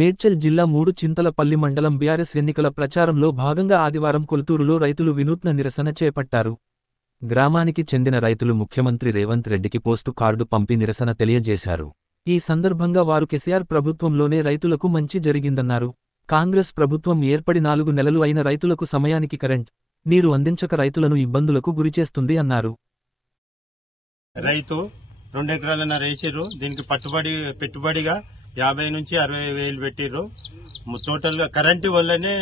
మేడ్చల్ జిల్లా మూడు చింతలపల్లి మండలం బీఆర్ఎస్ ఎన్నికల ప్రచారంలో భాగంగా ఆదివారం కొల్తూరులో రైతులు వినూత్న నిరసన చేపట్టారు. గ్రామానికి చెందిన రైతులు ముఖ్యమంత్రి రేవంత్ రెడ్డికి పోస్టు కార్డు పంపి నిరసన తెలియజేశారు. ఈ సందర్భంగా వారు కేసీఆర్ ప్రభుత్వంలోనే రైతులకు మంచి జరిగిందన్నారు. కాంగ్రెస్ ప్రభుత్వం ఏర్పడి 4 నెలలు అయిన రైతులకు సమయానికి కరెంట్, నీరు అందించక రైతులను ఇబ్బందులకు గురిచేస్తుంది అన్నారు. రైతు 2 ఎకరాలన్న రేసిర్రు. దీనికి పెట్టుబడిగా 50 నుంచి 60 వేలు పెట్టిర్రు. టోటల్ గా కరెంటు వల్లనే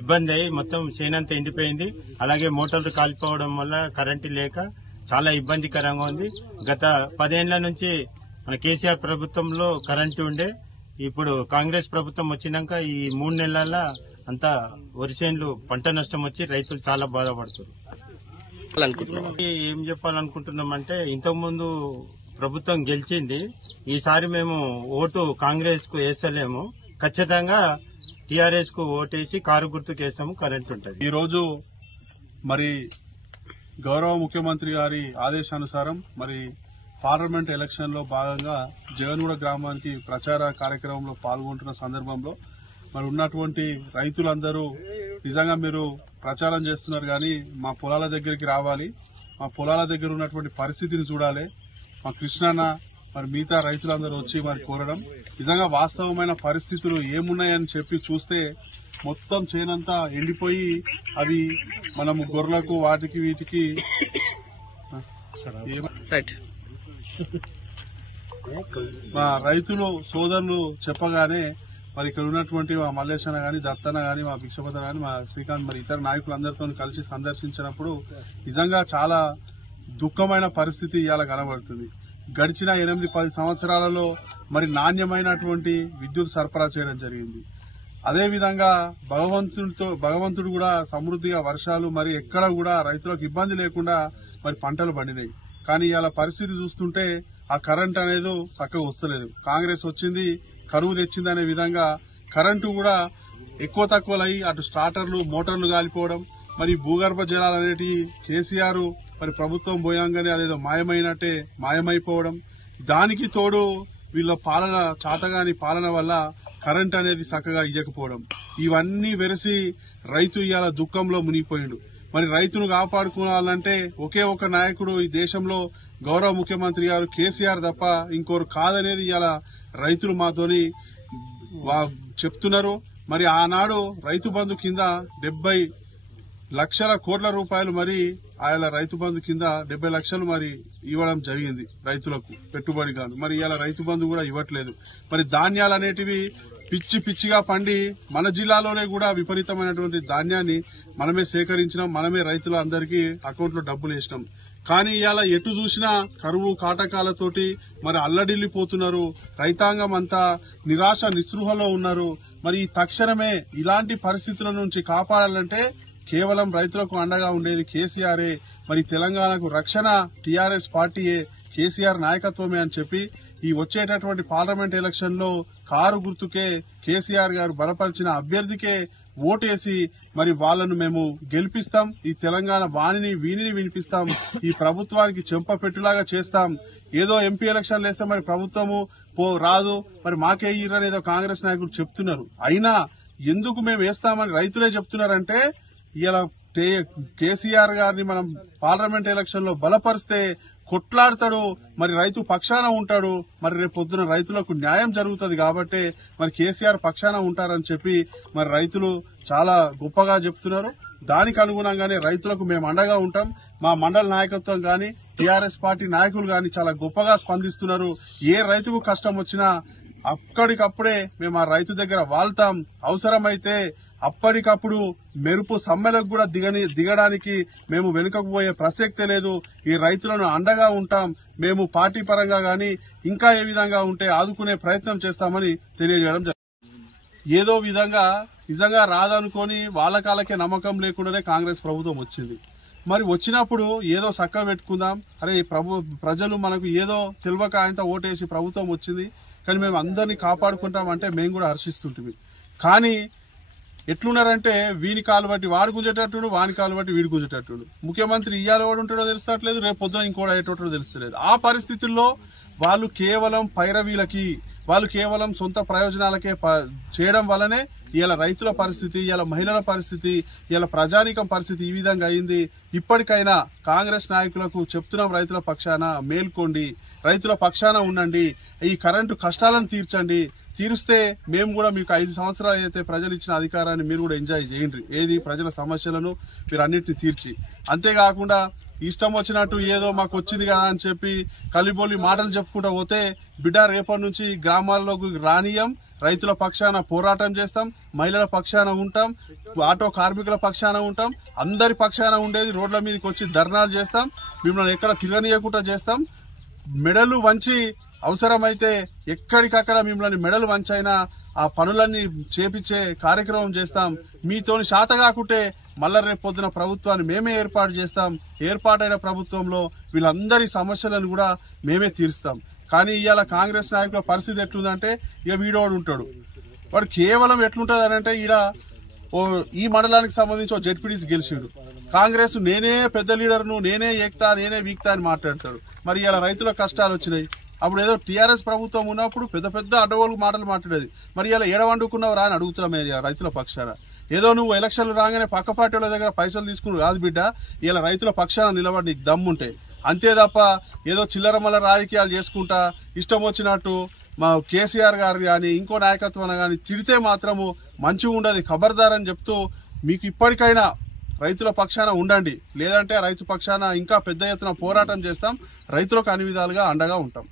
ఇబ్బంది అయ్యి మొత్తం చేనంతా ఎండిపోయింది. అలాగే మోటార్లు కాలిపోవడం వల్ల కరెంటు లేక చాలా ఇబ్బందికరంగా ఉంది. గత 10 ఏళ్ల నుంచి మన కేసీఆర్ ప్రభుత్వంలో కరెంటు ఉండే, ఇప్పుడు కాంగ్రెస్ ప్రభుత్వం వచ్చినాక ఈ 3 నెలల అంతా వరిసేన్లు పంట నష్టం వచ్చి రైతులు చాలా బాధపడుతున్నారు. ఏం చెప్పాలనుకుంటున్నామంటే, ఇంతకుముందు ప్రభుత్వం గెలిచింది, ఈసారి మేము ఓటు కాంగ్రెస్ కు వేస్తలేము. ఖచ్చితంగా టీఆర్ఎస్ కు ఓటేసి కారు గుర్తుకు వేస్తాము, కరెంట్ ఉంటుంది. ఈ రోజు మరి గౌరవ ముఖ్యమంత్రి గారి ఆదేశానుసారం మరి పార్లమెంట్ ఎలక్షన్ లో భాగంగా జగన్గూడ గ్రామానికి ప్రచార కార్యక్రమంలో పాల్గొంటున్న సందర్భంలో మరి ఉన్నటువంటి రైతులందరూ నిజంగా మీరు ప్రచారం చేస్తున్నారు, కానీ మా పొలాల దగ్గరికి రావాలి, మా పొలాల దగ్గర ఉన్నటువంటి పరిస్థితిని చూడాలి, మా కృష్ణన్న మరి మిగతా రైతులందరూ వచ్చి మరి కోరడం, నిజంగా వాస్తవమైన పరిస్థితులు ఏమున్నాయని చెప్పి చూస్తే మొత్తం చేనంతా ఎండిపోయి అవి మనము గొర్రెలకు వాటికి వీటికి మా రైతులు సోదరులు చెప్పగానే మరి ఇక్కడ ఉన్నటువంటి మా మల్లేశన్న గాని, దత్తన్న గాని, మా భిక్షపత గాని, మా శ్రీకాంత్ మరి ఇతర నాయకులందరితో కలిసి సందర్శించినప్పుడు నిజంగా చాలా దుఃఖమైన పరిస్థితి ఇవాళ కనబడుతుంది. గడిచిన 8-10 సంవత్సరాలలో మరి నాణ్యమైనటువంటి విద్యుత్ సరఫరా చేయడం జరిగింది. అదేవిధంగా భగవంతుడు కూడా సమృద్ధిగా వర్షాలు మరి ఎక్కడ కూడా రైతులకు ఇబ్బంది లేకుండా మరి పంటలు పండినాయి. కానీ ఇవాళ పరిస్థితి చూస్తుంటే ఆ కరెంట్ అనేది చక్కగా వస్తలేదు. కాంగ్రెస్ వచ్చింది, కరువు తెచ్చింది అనే విధంగా కరెంటు కూడా ఎక్కువ తక్కువలై అటు స్టార్టర్లు మోటార్లు కాలిపోవడం, మరి భూగర్భ జలాలు అనేటి కేసీఆర్ మరి ప్రభుత్వం పోయాంగానే అదేదో మాయమైనట్టే మాయమైపోవడం, దానికి తోడు వీళ్ళ పాలన చాతగాని పాలన వల్ల కరెంట్ అనేది చక్కగా ఇయ్యకపోవడం, ఇవన్నీ వెరసి రైతు ఇవాళ దుఃఖంలో మునిగిపోయిండు. మరి రైతును కాపాడుకోవాలంటే ఒకే ఒక నాయకుడు ఈ దేశంలో గౌరవ ముఖ్యమంత్రి గారు కేసీఆర్ తప్ప ఇంకోరు కాదనేది ఇవాళ రైతులు మాతోని చెప్తున్నారు. మరి ఆనాడు రైతు బంధు కింద 70 లక్షల కోట్ల రూపాయలు మరి ఆయన రైతు బంధు కింద 70 లక్షలు మరి ఇవ్వడం జరిగింది రైతులకు పెట్టుబడిగాను. మరి ఇలా రైతు బంధు కూడా ఇవ్వట్లేదు. మరి ధాన్యాలు అనేటివి పిచ్చిగా పండి మన జిల్లాలోనే కూడా విపరీతమైనటువంటి ధాన్యాన్ని మనమే సేకరించినాం, మనమే రైతుల అందరికీ అకౌంట్లో డబ్బులు వేసినాం. కానీ ఇవాళ ఎటు చూసినా కరువు కాటకాలతోటి మరి అల్లడిల్లిపోతున్నారు. రైతాంగం అంతా నిరాశ నిస్పృహలో ఉన్నారు. మరి తక్షణమే ఇలాంటి పరిస్థితుల నుంచి కాపాడాలంటే కేవలం రైతులకు అండగా ఉండేది కేసీఆరే. మరి తెలంగాణకు రక్షణ టీఆర్ఎస్ పార్టీయే, కేసీఆర్ నాయకత్వమే అని చెప్పి ఈ వచ్చేటటువంటి పార్లమెంట్ ఎలక్షన్ లో కారు గుర్తుకే కేసీఆర్ గారు బలపరిచిన అభ్యర్థికే ఓటేసి మరి వాళ్లను మేము గెలిపిస్తాం. ఈ తెలంగాణ వాణిని వీణిని వినిపిస్తాం. ఈ ప్రభుత్వానికి చెంపపెట్టులాగా చేస్తాం. ఏదో ఎంపీ ఎలక్షన్లు వేస్తే మరి ప్రభుత్వము రాదు, మరి మాకే ఇయ్యరనేదో కాంగ్రెస్ నాయకులు చెప్తున్నారు. అయినా ఎందుకు మేము వేస్తామని రైతులే చెప్తున్నారంటే, ఇలా కేసీఆర్ గారిని మనం పార్లమెంట్ ఎలక్షన్ లో బలపరిస్తే కొట్లాడతాడు, మరి రైతు పక్షాన ఉంటాడు, మరి రేపు పొద్దున రైతులకు న్యాయం జరుగుతుంది కాబట్టి మరి కేసీఆర్ పక్షాన ఉంటారని చెప్పి మరి రైతులు చాలా గొప్పగా చెప్తున్నారు. దానికి అనుగుణంగానే రైతులకు మేము అండగా ఉంటాం. మా మండల నాయకత్వం గాని టీఆర్ఎస్ పార్టీ నాయకులు గాని చాలా గొప్పగా స్పందిస్తున్నారు. ఏ రైతుకు కష్టం వచ్చినా అక్కడికప్పుడే మేము ఆ రైతు దగ్గర వాళ్తాం. అవసరమైతే అప్పటికప్పుడు మెరుపు సమ్మెలకు కూడా దిగడానికి మేము వెనుకకు పోయే ప్రసక్తే లేదు. ఈ రైతులను అండగా ఉంటాం. మేము పార్టీ పరంగా గాని ఇంకా ఏ విధంగా ఉంటే ఆదుకునే ప్రయత్నం చేస్తామని తెలియజేయడం జరిగింది. ఏదో విధంగా నిజంగా రాదనుకొని వాళ్ళ కాళ్ళకే నమ్మకం లేకుండానే కాంగ్రెస్ ప్రభుత్వం వచ్చింది. మరి వచ్చినప్పుడు ఏదో చక్కగా పెట్టుకుందాం, అరే ప్రజలు మనకు ఏదో తెలియక ఆయనతో ఓటేసి ప్రభుత్వం వచ్చింది, కానీ మేము అందరినీ కాపాడుకుంటామంటే మేము కూడా హర్షిస్తుంటుంది. కానీ ఎట్లున్నారంటే వీని కాలు బట్టి వాడు గుంజేటట్టు, వాని కాలు బట్టి వీడు గుంజేటట్టు. ముఖ్యమంత్రి ఇయ్యాల వాడు ఉంటాడో తెలుస్తట్లేదు, రేపు పొద్దున ఇంకోటి అయ్యేటో తెలుస్తలేదు. ఆ పరిస్థితుల్లో వాళ్ళు కేవలం పైరవీలకి వాళ్ళు కేవలం సొంత ప్రయోజనాలకే చేయడం వల్లనే ఇలా రైతుల పరిస్థితి, ఇలా మహిళల పరిస్థితి, ఇలా ప్రజానీకం పరిస్థితి ఈ విధంగా అయింది. ఇప్పటికైనా కాంగ్రెస్ నాయకులకు చెప్తున్నాం, రైతుల పక్షాన మేల్కోండి, రైతుల పక్షాన ఉండండి, ఈ కరెంటు కష్టాలను తీరుస్తే మేము కూడా మీకు 5 సంవత్సరాలు అయితే ప్రజలు ఇచ్చిన అధికారాన్ని మీరు కూడా ఎంజాయ్ చేయండి. ఏది ప్రజల సమస్యలను మీరు అన్నింటినీ తీర్చి, అంతేకాకుండా ఇష్టం వచ్చినట్టు ఏదో మాకు వచ్చింది కదా అని చెప్పి కలిబోలి మాటలు చెప్పుకుంటూ పోతే బిడ్డ రేపటి నుంచి గ్రామాల్లోకి రానియం, రైతుల పక్షాన పోరాటం చేస్తాం, మహిళల పక్షాన ఉంటాం, ఆటో కార్మికుల పక్షాన ఉంటాం, అందరి పక్షాన ఉండేది రోడ్ల మీదకి వచ్చి ధర్నాలు చేస్తాం, మిమ్మల్ని ఎక్కడ తిరగనీయకుండా చేస్తాం. మెడలు వంచి అవసరమైతే ఎక్కడికక్కడ మిమ్మల్ని మెడలు వంచైనా ఆ పనులన్నీ చేపించే కార్యక్రమం చేస్తాం. మీతోని శాత కాకుంటే మళ్ళా రేపు పొద్దున ప్రభుత్వాన్ని మేమే ఏర్పాటు చేస్తాం. ఏర్పాటైన ప్రభుత్వంలో వీళ్ళందరి సమస్యలను కూడా మేమే తీరుస్తాం. కానీ ఇవాళ కాంగ్రెస్ నాయకుల పరిస్థితి ఎట్లుందంటే, ఇక వీడోడు ఉంటాడు, వాడు కేవలం ఎట్లుంటది అని అంటే, ఈ మండలానికి సంబంధించి జెడ్పీటీసీ గెలిచిండు, కాంగ్రెస్ నేనే పెద్ద లీడర్ను, నేనే ఏక్తా, నేనే వీక్తా అని మాట్లాడతాడు. మరి ఇలా రైతుల కష్టాలు వచ్చినాయి. అప్పుడు ఏదో టీఆర్ఎస్ ప్రభుత్వం ఉన్నప్పుడు పెద్ద పెద్ద అడ్డగోలు మాటలు మాట్లాడేది. మరి ఇలా ఏడవండుకున్నావు రా అని అడుగుతున్నాం రైతుల పక్షాన. ఏదో నువ్వు ఎలక్షన్లు రాగానే పక్క పార్టీ వాళ్ళ దగ్గర పైసలు తీసుకుని కాదు బిడ్డ, ఇలా రైతుల పక్షాన నిలబడి నీకు దమ్ముంటే అంతే తప్ప ఏదో చిల్లర మల్ల రాజకీయాలు చేసుకుంటా ఇష్టం వచ్చినట్టు మా కేసీఆర్ గారు కానీ ఇంకో నాయకత్వం కానీ తిడితే మాత్రము మంచిగా ఉండదు. ఖబర్దార్ అని చెప్తూ మీకు ఇప్పటికైనా రైతుల పక్షాన ఉండండి, లేదంటే రైతు పక్షాన ఇంకా పెద్ద ఎత్తున పోరాటం చేస్తాం, రైతులకు అన్ని విధాలుగా అండగా ఉంటాం.